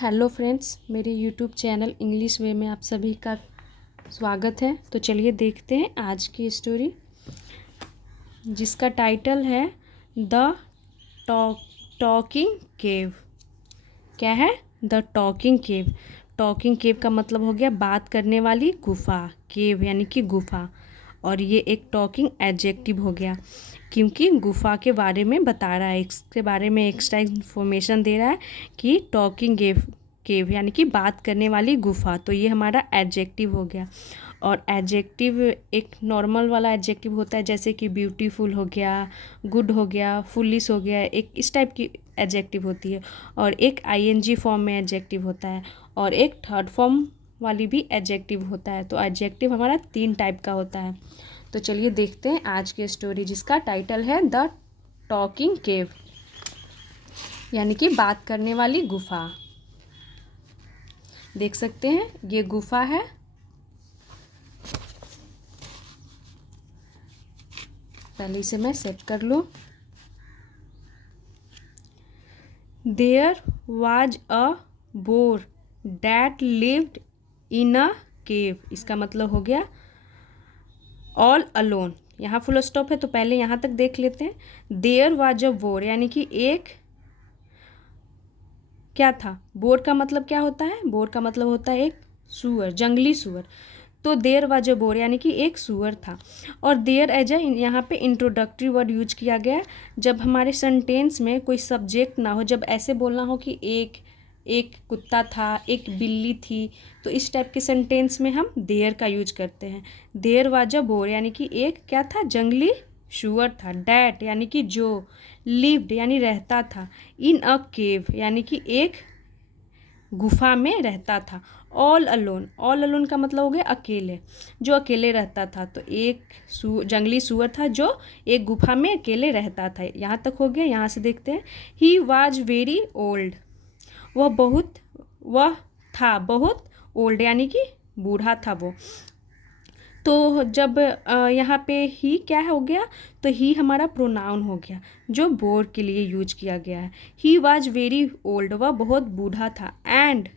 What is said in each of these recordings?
Hello friends, मेरे YouTube channel English वे में आप सभी का स्वागत है। तो चलिए देखते हैं आज की स्टोरी, जिसका टाइटल है द टॉकिंग केव। क्या है? The talking cave. टॉकिंग केव का मतलब हो गया बात करने वाली गुफा। केव यानी कि गुफा, और ये एक टॉकिंग एडजेक्टिव हो गया क्योंकि गुफा के बारे में बता रहा है, इसके बारे में एक्स्ट्रा इन्फॉर्मेशन दे रहा है कि टॉकिंग केव यानी कि बात करने वाली गुफा। तो ये हमारा एडजेक्टिव हो गया। और एडजेक्टिव एक नॉर्मल वाला एडजेक्टिव होता है, जैसे कि ब्यूटीफुल हो गया, गुड हो गया, फुलिश हो गया, एक इस टाइप की एडजेक्टिव होती है। और एक आईएनजी फॉर्म में एडजेक्टिव होता है, और एक थर्ड फॉर्म वाली भी एडजेक्टिव होता है। तो एडजेक्टिव हमारा 3 टाइप का होता है। तो चलिए देखते हैं आज की स्टोरी, जिसका टाइटल है द टॉकिंग केव यानी कि बात करने वाली गुफा। देख सकते हैं ये गुफा है। पहले इसे मैं सेट कर लूँ। There was a boar that lived in a cave. इसका मतलब हो गया ऑल अलोन। यहाँ फुल स्टॉप है तो पहले यहाँ तक देख लेते हैं। देयर वाज अ बोर यानी कि एक क्या था। बोर का मतलब क्या होता है? बोर का मतलब होता है एक सूअर, जंगली सूअर। तो देयर वाज अ बोर यानी कि एक सूअर था। और देयर एज ए यहाँ पे इंट्रोडक्टरी वर्ड यूज किया गया जब हमारे सेंटेंस में कोई सब्जेक्ट ना हो, जब ऐसे बोलना हो कि एक कुत्ता था, एक बिल्ली थी, तो इस टाइप के सेंटेंस में हम देयर का यूज करते हैं। देयर वाज अ बोर यानी कि एक क्या था? जंगली सूअर था। डैट यानी कि जो, लिव्ड यानी रहता था, इन अ केव यानी कि एक गुफा में रहता था। ऑल अलोन का मतलब हो गया अकेले, जो अकेले रहता था। तो एक जंगली सूअर था जो एक गुफा में अकेले रहता था। यहाँ तक हो गया। यहाँ से देखते हैं। He was very old. वह था बहुत ओल्ड यानी कि बूढ़ा था वो। तो जब यहाँ पे ही क्या हो गया, तो ही हमारा प्रोनाउन हो गया जो बोर के लिए यूज किया गया है। ही वॉज वेरी ओल्ड, वह बहुत बूढ़ा था। And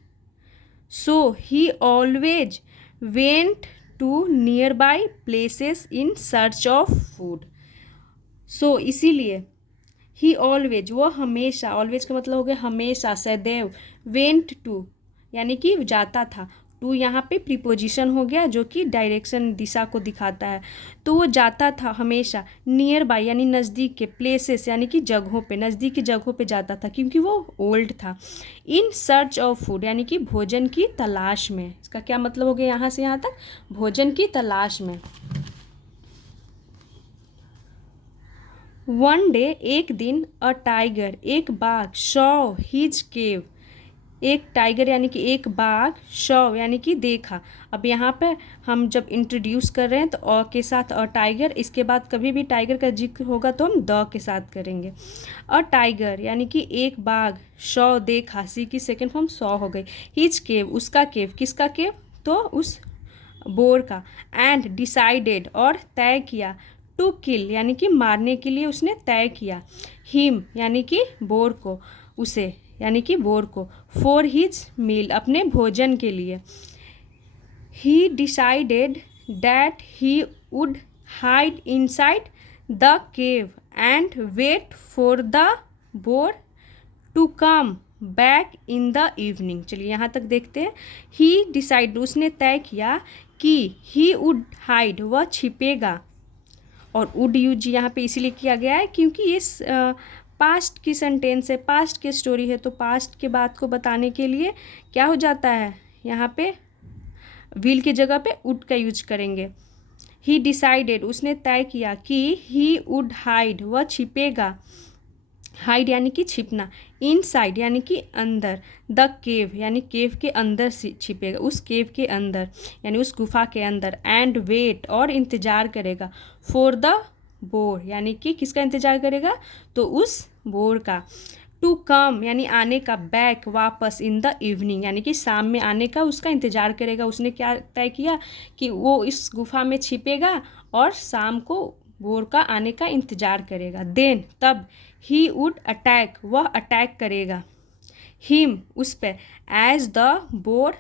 so he always went to nearby places in search of food. So इसीलिए ही ऑलवेज, वो हमेशा, ऑलवेज का मतलब हो गया हमेशा, सदैव। वेंट टू यानी कि जाता था। टू यहाँ पे प्रीपोजिशन हो गया जो कि डायरेक्शन, दिशा को दिखाता है। तो वो जाता था हमेशा नियर बाय यानी नज़दीक के, प्लेसेस यानी कि जगहों पे, नज़दीक की जगहों पे जाता था क्योंकि वो ओल्ड था। इन सर्च ऑफ फूड यानी कि भोजन की तलाश में। इसका क्या मतलब हो गया यहाँ से यहाँ तक? भोजन की तलाश में। वन डे एक दिन, अ टाइगर एक बाघ, शॉ हिज केव एक टाइगर यानी कि एक बाघ, शॉ यानी कि देखा। अब यहाँ पे हम जब इंट्रोड्यूस कर रहे हैं तो अ के साथ अ टाइगर, इसके बाद कभी भी टाइगर का जिक्र होगा तो हम द के साथ करेंगे। अ टाइगर यानी कि एक बाघ, शॉ देखा, सी की सेकेंड फॉर्म सॉ हो गई। हिज केव उसका केव, किसका केव? तो उस बोर का। एंड डिसाइडेड और तय किया, टू किल यानी कि मारने के लिए उसने तय किया। हिम यानी कि बोर को, उसे यानी कि बोर को। फॉर हिज मील अपने भोजन के लिए। He decided that he would hide inside the cave and wait for the boar to come back in the evening. चलिए यहाँ तक देखते हैं। ही डिसाइड उसने तय किया कि ही वुड हाइड वह छिपेगा, और वुड यूज यहाँ पे इसीलिए किया गया है क्योंकि ये पास्ट की सेंटेंस है, पास्ट की स्टोरी है। तो पास्ट के बात को बताने के लिए क्या हो जाता है, यहाँ पे विल की जगह पे वुड का यूज करेंगे। ही डिसाइडेड उसने तय किया कि ही वुड हाइड वह छिपेगा, हाइड यानी कि छिपना, इनसाइड यानी कि अंदर, द केव यानी केव के अंदर छिपेगा, उस केव के अंदर यानी उस गुफा के अंदर। एंड वेट और इंतज़ार करेगा, फॉर द बोर यानी कि किसका इंतज़ार करेगा? तो उस बोर का। टू कम यानी आने का, बैक वापस, इन द इवनिंग यानी कि शाम में आने का उसका इंतज़ार करेगा। उसने क्या तय किया कि वो इस गुफा में छिपेगा और शाम को बोर का आने का इंतज़ार करेगा। देन तब ही वुड अटैक वह अटैक करेगा। हिम उस पर, as the boar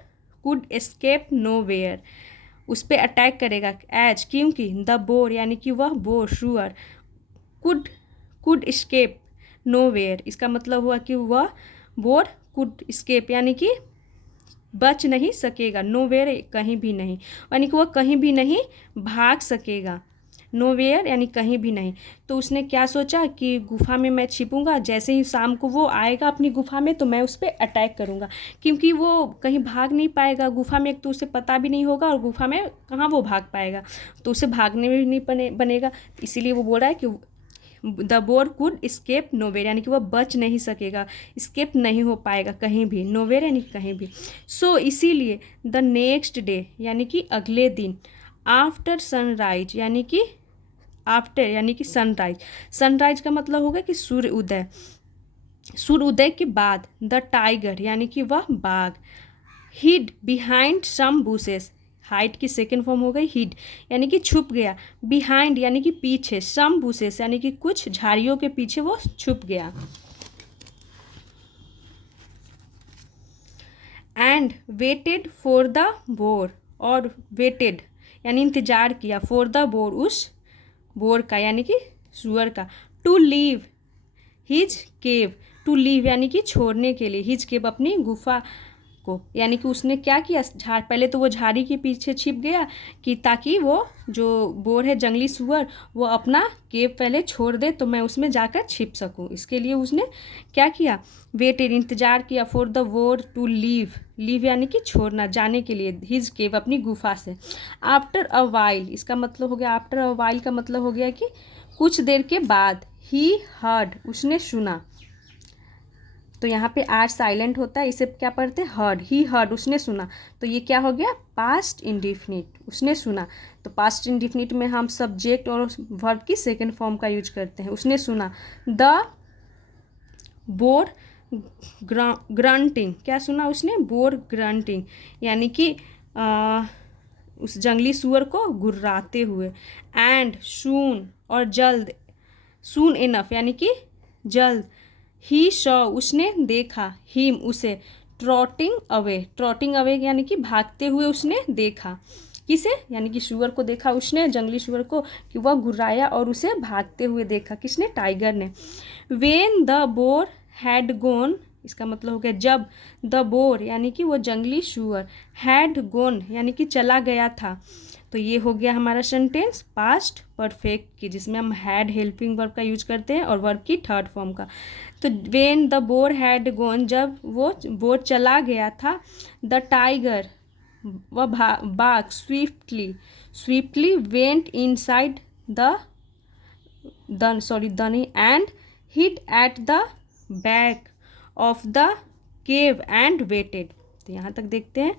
could escape nowhere, उस पर अटैक करेगा एज क्योंकि द बोर यानी कि वह बोर शुअर कुड एस्केप नो वेयर, इसका मतलब हुआ कि वह बोर कुड एस्केप यानी कि बच नहीं सकेगा, नो वेयर कहीं भी नहीं, यानी कि वह कहीं भी नहीं भाग सकेगा, नो वेयर यानी कहीं भी नहीं। तो उसने क्या सोचा कि गुफा में मैं छिपूंगा, जैसे ही शाम को वो आएगा अपनी गुफा में तो मैं उस पर अटैक करूंगा, क्योंकि वो कहीं भाग नहीं पाएगा गुफा में, एक तो उसे पता भी नहीं होगा और गुफा में कहाँ वो भाग पाएगा, तो उसे भागने में भी नहीं बनेगा, इसीलिए वो बोल रहा है कि the boar could escape nowhere, यानी कि वह बच नहीं सकेगा, स्केप नहीं हो पाएगा कहीं भी, नोवेयर यानी कहीं भी। सो इसीलिए द नेक्स्ट डे यानी कि अगले दिन, आफ्टर सनराइज यानी कि आफ्टर यानी कि सनराइज, सनराइज का मतलब होगा कि सूर्य उदय, सूर्य उदय के बाद, द टाइगर यानी कि वह बाघ, हिड बिहाइंड सम बुशेस, हाइड की सेकेंड फॉर्म हो गई हिड यानी कि छुप गया, बिहाइंड यानी कि पीछे, सम बुशेस यानी कि कुछ झाड़ियों के पीछे वो छुप गया, and waited for the boar, और वेटेड यानी इंतजार किया, फॉर द बोर उस बोर का यानी कि सुअर का, to leave his cave, to leave यानी कि छोड़ने के लिए, हिज केव अपनी गुफा को, यानी कि उसने क्या किया, पहले तो वो झाड़ी के पीछे छिप गया कि ताकि वो जो बोर है जंगली सुअर वो अपना केव पहले छोड़ दे तो मैं उसमें जाकर छिप सकूं, इसके लिए उसने क्या किया, वेटेड इंतजार किया, for the boar to leave यानी कि छोड़ना, जाने के लिए, हिज केव अपनी गुफा से, आफ्टर अ वाइल, इसका मतलब हो गया आफ्टर अ वाइल का मतलब हो गया कि कुछ देर के बाद, ही हर्ड उसने सुना, तो यहाँ पे आर साइलेंट होता है, इसे क्या पढ़ते हैं हर्ड, ही हर्ड उसने सुना, तो ये क्या हो गया पास्ट इंडिफिनिट, उसने सुना, तो पास्ट इंडिफिनिट में हम सब्जेक्ट और वर्ब की सेकेंड फॉर्म का यूज करते हैं, उसने सुना, द बोर ग्रंटिंग, क्या सुना उसने, बोर ग्रंटिंग यानी कि उस जंगली सुअर को गुर्राते हुए, एंड सून और जल्द, सून इनफ यानी कि जल्द, ही शॉ उसने देखा, हिम उसे, ट्रॉटिंग अवे यानी कि भागते हुए उसने देखा, किसे यानी कि सुअर को देखा उसने, जंगली सुअर को, कि वह घुराया और उसे भागते हुए देखा, किसने, टाइगर ने, when the boar had gone, इसका मतलब हो गया जब, द बोर यानी कि वो जंगली सुअर, हैड गोन यानी कि चला गया था, तो ये हो गया हमारा सेंटेंस पास्ट परफेक्ट की, जिसमें हम हैड हेल्पिंग वर्ब का यूज करते हैं और वर्ब की थर्ड फॉर्म का, तो when the boar had gone, जब वो बोर चला गया था, द टाइगर वह बाघ, स्विफ्टली वेंट इनसाइड द नहीं, and hid at the back of the cave and waited, तो यहाँ तक देखते हैं,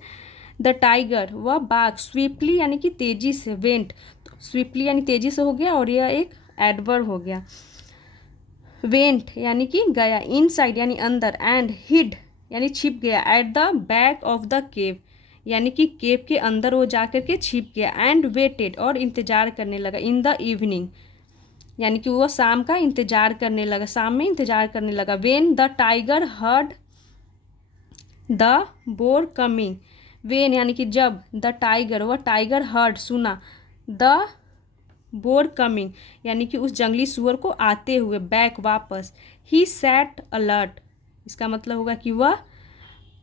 द टाइगर वह बाघ, स्विफ्टली यानी कि तेजी से, वेंट स्विफ्टली यानी तेजी से हो गया और यह एक एडवर्ब हो गया, वेंट यानी कि गया, इनसाइड यानी अंदर, एंड हिड यानी छिप गया, eight the back of the cave यानी कि केव के अंदर वो जा कर के छिप गया, एंड वेटेड और इंतजार करने लगा, इन द इवनिंग यानी कि वो शाम का इंतजार करने लगा, शाम में इंतजार करने लगा, when the tiger heard the bore coming, when यानी कि जब, द टाइगर वह टाइगर हर्ड सुना, द बोर कमिंग यानी कि उस जंगली सुअर को आते हुए, बैक वापस, ही सैट अलर्ट, इसका मतलब होगा कि वह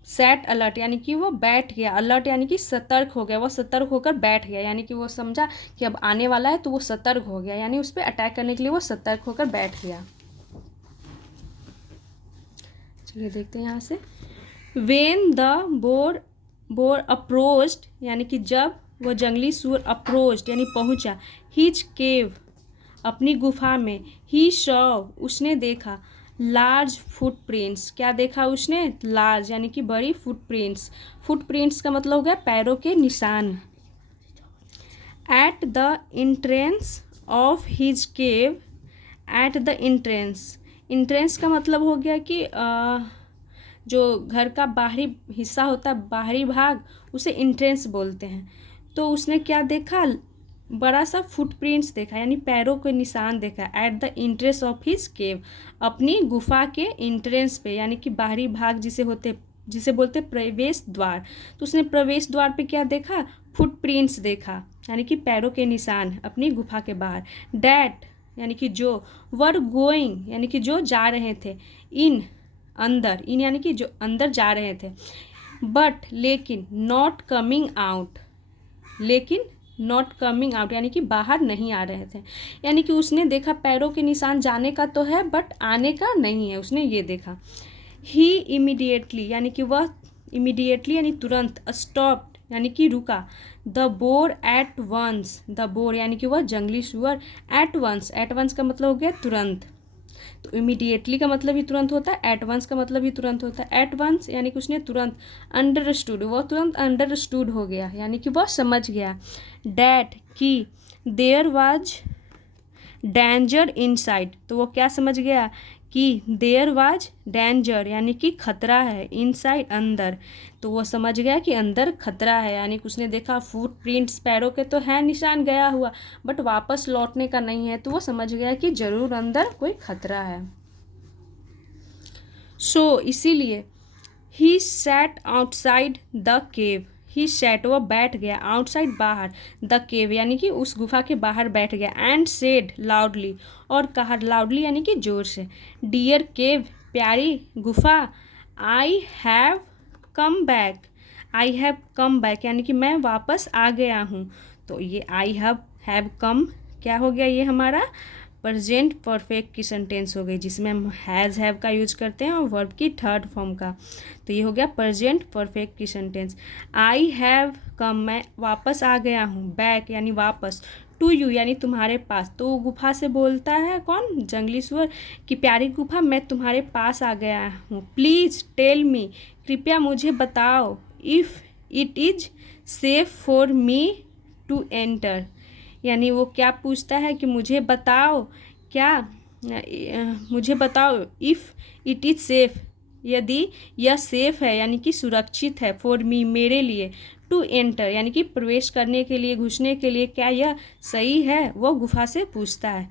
सैट अलर्ट यानी कि वो बैठ गया, अलर्ट यानी कि सतर्क हो गया, वो सतर्क होकर बैठ गया, यानी कि वो समझा कि अब आने वाला है तो वो सतर्क हो गया, यानी उस पर अटैक करने के लिए वो सतर्क होकर बैठ गया। चलिए देखते हैं यहाँ से, वेन द बोर अप्रोच्ड यानी कि जब वो जंगली सुअर अप्रोच्ड यानी पहुंचा, हिज केव अपनी गुफा में, ही शॉ उसने देखा, लार्ज फुटप्रिंट्स, क्या देखा उसने, लार्ज यानी कि बड़ी फुटप्रिंट्स का मतलब हो गया पैरों के निशान, at the entrance of his cave, at the entrance का मतलब हो गया कि जो घर का बाहरी हिस्सा होता है, बाहरी भाग, उसे एंट्रेंस बोलते हैं, तो उसने क्या देखा, बड़ा सा फुटप्रिंट्स देखा यानी पैरों के निशान देखा at the entrance of his cave, अपनी गुफा के इंट्रेंस पे यानी कि बाहरी भाग जिसे बोलते प्रवेश द्वार। तो उसने प्रवेश द्वार पे क्या देखा, फुटप्रिंट्स देखा यानी कि पैरों के निशान अपनी गुफा के बाहर। डैट यानी कि जो, वर गोइंग यानी कि जो जा रहे थे, इन अंदर, इन यानी कि जो अंदर जा रहे थे, बट लेकिन, नॉट कमिंग आउट, लेकिन नॉट कमिंग आउट यानी कि बाहर नहीं आ रहे थे। यानी कि उसने देखा पैरों के निशान जाने का तो है बट आने का नहीं है, उसने ये देखा। ही इमीडिएटली यानी कि वह इमीडिएटली यानी तुरंत, स्टॉप्ड यानी कि रुका, the boar at once, the boar यानी कि वह जंगली सुअर, एट वंस का मतलब हो गया तुरंत। तो इमीडिएटली का मतलब ही तुरंत होता है, एट वंस का मतलब ही तुरंत होता है। एट वंस यानी कि उसने तुरंत, अंडरस्टूड वह तुरंत अंडरस्टूड हो गया यानी कि वह समझ गया। डैट कि देयर वाज डेंजर इनसाइड, तो वो क्या समझ गया कि देयर वाज डेंजर यानी कि खतरा है, इनसाइड अंदर, तो वो समझ गया कि अंदर खतरा है। यानी कि उसने देखा फुट प्रिंट्स पैरों के तो है निशान गया हुआ बट वापस लौटने का नहीं है, तो वो समझ गया कि जरूर अंदर कोई खतरा है। सो इसीलिए he sat outside the cave, he sat वो बैठ गया, आउटसाइड बाहर, द केव यानी कि उस गुफा के बाहर बैठ गया, एंड सेड लाउडली और कहा, लाउडली यानी कि जोर से, डियर केव प्यारी गुफा, I have come back, I have come back यानी कि मैं वापस आ गया हूँ। तो ये आई हैव कम क्या हो गया, ये हमारा प्रेजेंट परफेक्ट की सेंटेंस हो गई जिसमें हम हैज़ हैव का यूज करते हैं और वर्ब की थर्ड फॉर्म का। तो ये हो गया प्रेजेंट परफेक्ट की सेंटेंस। आई हैव कम मैं वापस आ गया हूँ, बैक यानी वापस, टू यू यानी तुम्हारे पास। तो गुफा से बोलता है कौन, जंगली सुअर, कि प्यारी गुफा मैं तुम्हारे पास आ गया हूँ, प्लीज़ टेल मी कृपया मुझे बताओ, if it is safe for me to enter, यानी वो क्या पूछता है कि मुझे बताओ, क्या मुझे बताओ, इफ़ इट इज़ सेफ यदि यह सेफ़ है यानी कि सुरक्षित है, फॉर मी मेरे लिए, टू एंटर यानी कि प्रवेश करने के लिए, घुसने के लिए, क्या यह सही है, वो गुफा से पूछता है।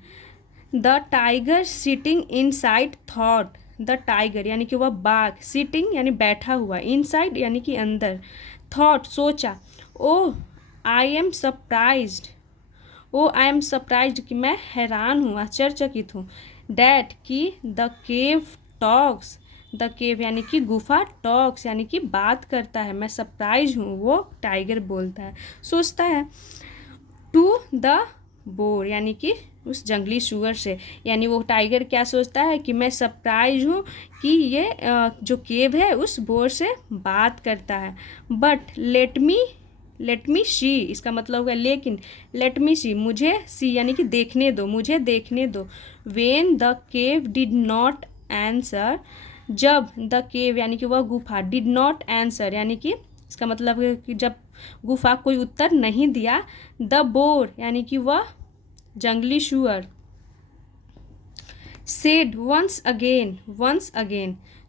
The tiger sitting inside thought, the tiger यानी कि वह बाघ, सिटिंग यानी बैठा हुआ, इनसाइड यानी कि अंदर, थॉट सोचा, oh I am surprised, oh I am surprised कि मैं हैरान हूँ, आश्चर्यचकित हूँ, डैट कि the cave talks, the cave यानी कि गुफा, टॉक्स यानी कि बात करता है, मैं सरप्राइज हूँ, वो टाइगर बोलता है, सोचता है, टू द बोर यानी कि उस जंगली सुअर से, यानी वो टाइगर क्या सोचता है कि मैं सरप्राइज हूँ कि ये जो केव है उस बोर से बात करता है। बट लेट मी सी, इसका मतलब होगा लेकिन, लेट मी सी मुझे सी यानी कि देखने दो, मुझे देखने दो। When the cave did not answer, जब द केव यानी कि वह गुफा, डिड नॉट आंसर यानी कि इसका मतलब है कि जब गुफा कोई उत्तर नहीं दिया, द बोर यानी कि वह जंगली शुअर, सेड वंस अगेन,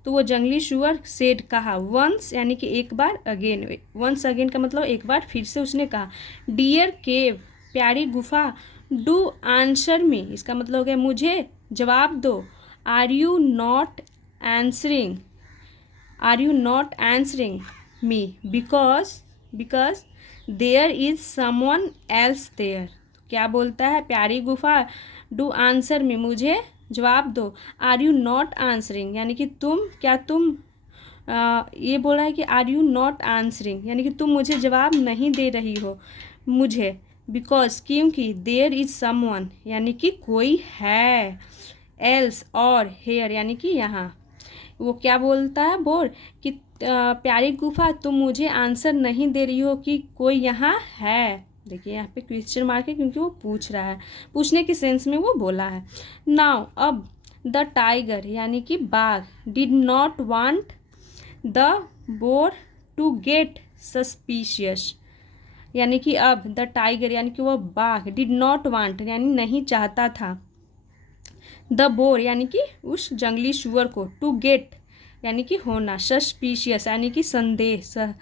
तो वो जंगली शुअर सेड कहा, वंस यानी कि एक बार, अगेन वंस अगेन का मतलब एक बार फिर से उसने कहा, डियर केव प्यारी गुफा, डू आंसर मी, इसका मतलब हो गया मुझे जवाब दो, are you not answering me because there is someone else there, क्या बोलता है प्यारी गुफा, डू आंसर मी मुझे जवाब दो, आर यू नॉट आंसरिंग यानी कि तुम ये बोल रहा है कि आर यू नॉट आंसरिंग यानी कि तुम मुझे जवाब नहीं दे रही हो मुझे, बिकॉज क्योंकि देयर इज समवन यानी कि कोई है, एल्स और हेयर यानी कि यहाँ, वो क्या बोलता है बोर कि प्यारी गुफा तुम मुझे आंसर नहीं दे रही हो कि कोई यहाँ है। देखिए यहाँ पे क्वेश्चन मार्क है क्योंकि वो पूछ रहा है, पूछने के सेंस में वो बोला है। नाउ अब द टाइगर यानी कि बाघ, did not want the boar to get suspicious, यानी कि अब द टाइगर यानी कि वह बाघ, डिड नॉट वांट यानी नहीं चाहता था, द बोर यानी कि उस जंगली शुअर को, टू गेट यानी कि होना, सस्पिशियस यानी कि संदेह,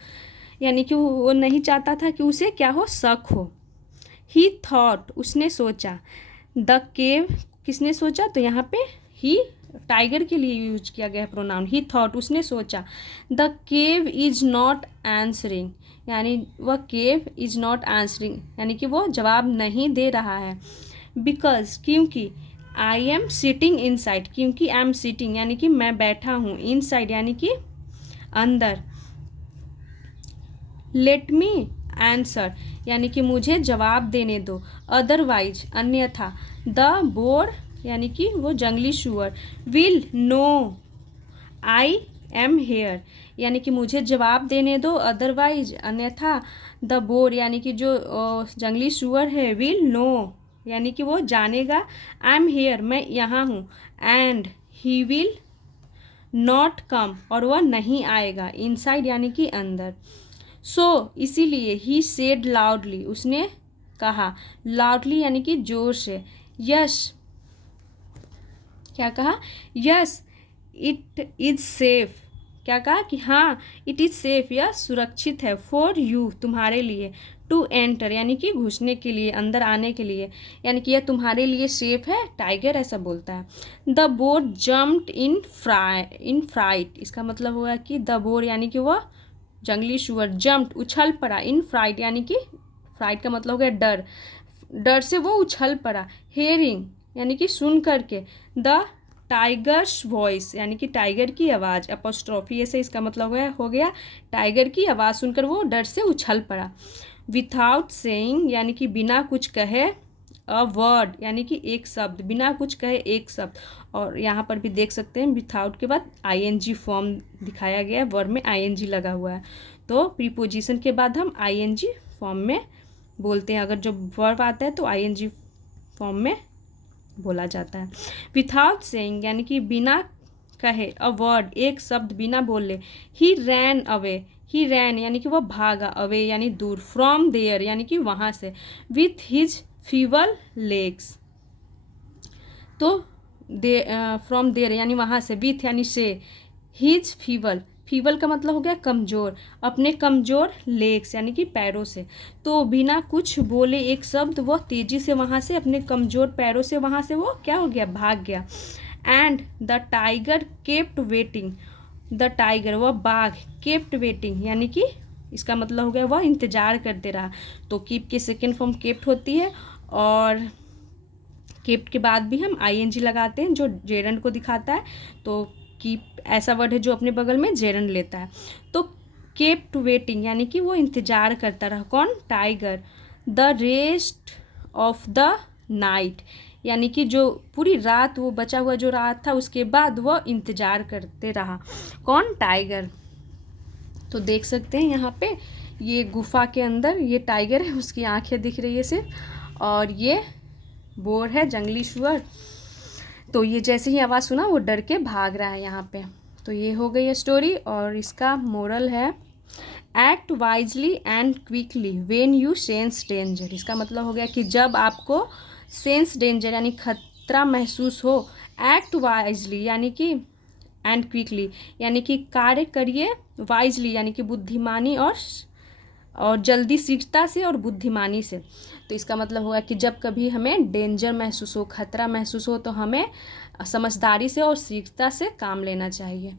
यानी कि वो नहीं चाहता था कि उसे क्या हो, शक हो। ही थॉट उसने सोचा, द केव किसने सोचा, तो यहाँ पे ही टाइगर के लिए यूज किया गया प्रोनाउन। ही थॉट उसने सोचा, the cave is not answering यानी वह केव इज नॉट आंसरिंग यानी कि वो जवाब नहीं दे रहा है। बिकॉज क्योंकि, आई एम सिटिंग इनसाइड क्योंकि आई एम सिटिंग यानी कि मैं बैठा हूँ, इनसाइड यानी कि अंदर, लेट मी आंसर यानी कि मुझे जवाब देने दो, अदरवाइज अन्यथा, द बोर यानी कि वो जंगली शुअर, will no I am here यानी कि मुझे जवाब देने दो, अदरवाइज अन्यथा, द बोर यानी कि जो जंगली शुअर है, विल नो यानी कि वो जानेगा, आई एम हेयर मैं यहाँ हूँ, and he will not come और वह नहीं आएगा, इनसाइड यानी कि अंदर। सो इसीलिए ही सेड लाउडली उसने कहा, लाउडली यानी कि जोर से, यस क्या कहा, यस इट इज सेफ क्या कहा कि हाँ इट इज सेफ यह सुरक्षित है, फॉर यू तुम्हारे लिए, टू एंटर यानी कि घुसने के लिए, अंदर आने के लिए, यानी कि यह तुम्हारे लिए सेफ है, टाइगर ऐसा बोलता है। The boar jumped in fright इसका मतलब हुआ कि द बोर यानी कि वह जंगली शुअर, जम्प्ड उछल पड़ा, इन फ्राइट यानी कि फ्राइट का मतलब हो गया डर, डर से वो उछल पड़ा, हेयरिंग यानी कि सुन करके, द टाइगर्स वॉइस यानी कि टाइगर की आवाज़, एपोस्ट्रॉफी ऐसे इसका मतलब हो गया टाइगर की आवाज़ सुनकर वो डर से उछल पड़ा। विथआउट सेइंग यानी कि बिना कुछ कहे, अ वर्ड यानी कि एक शब्द, बिना कुछ कहे एक शब्द, और यहाँ पर भी देख सकते हैं विथआउट के बाद आईएनजी फॉर्म दिखाया गया है, वर्ड में आईएनजी लगा हुआ है, तो प्रीपोजिशन के बाद हम आईएनजी फॉर्म में बोलते हैं, अगर जब वर्ब आता है तो आईएनजी फॉर्म में बोला जाता है। विथआउट सेइंग यानी कि बिना कहे, अ वर्ड एक शब्द बिना बोले, ही रैन अवे, ही रैन यानी कि वह भागा, अवे यानी दूर, फ्रॉम देयर यानी कि वहाँ से, विथ हिज फीबल लेग्स तो फ्रॉम देयर यानी वहाँ से, विथ यानी से, हिज फीबल, फीबल का मतलब हो गया कमज़ोर, अपने कमज़ोर लेग्स यानी कि पैरों से, तो बिना कुछ बोले एक शब्द वह तेज़ी से वहाँ से अपने कमज़ोर पैरों से वहाँ से वो क्या हो गया, भाग गया। And the tiger kept waiting, the tiger वह बाघ, केप्ट वेटिंग यानी कि इसका मतलब हो गया वह इंतज़ार करते रहा, तो कीप की सेकेंड फॉर्म केप्ट होती है, और केप्ट के बाद भी हम आईएनजी लगाते हैं जो जेरंड को दिखाता है, तो कीप ऐसा वर्ड है जो अपने बगल में जेरंड लेता है, तो केप्ट वेटिंग यानी कि वो इंतज़ार करता रहा, कौन, tiger, the rest of the night यानी कि जो पूरी रात वो बचा हुआ जो रात था उसके बाद वह इंतज़ार करते रहा, कौन, टाइगर। तो देख सकते हैं यहाँ पे ये गुफा के अंदर ये टाइगर है, उसकी आंखें दिख रही है सिर्फ, और ये बोर है जंगली शुअर, तो ये जैसे ही आवाज़ सुना वो डर के भाग रहा है यहाँ पे। तो ये हो गई है स्टोरी, और इसका मोरल है, act wisely and quickly when you sense danger, इसका मतलब हो गया कि जब आपको सेंस डेंजर यानी खतरा महसूस हो, एक्ट वाइजली यानी कि एंड क्विकली यानी कि कार्य करिए, वाइजली यानी कि बुद्धिमानी और जल्दी, शीघ्रता से और बुद्धिमानी से, तो इसका मतलब हुआ कि जब कभी हमें डेंजर महसूस हो, खतरा महसूस हो, तो हमें समझदारी से और शीघ्रता से काम लेना चाहिए।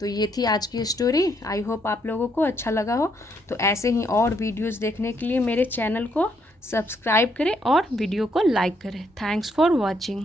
तो ये थी आज की स्टोरी, आई होप आप लोगों को अच्छा लगा हो। तो ऐसे ही और वीडियोस देखने के लिए मेरे चैनल को सब्सक्राइब करें और वीडियो को लाइक करें। Thanks for watching.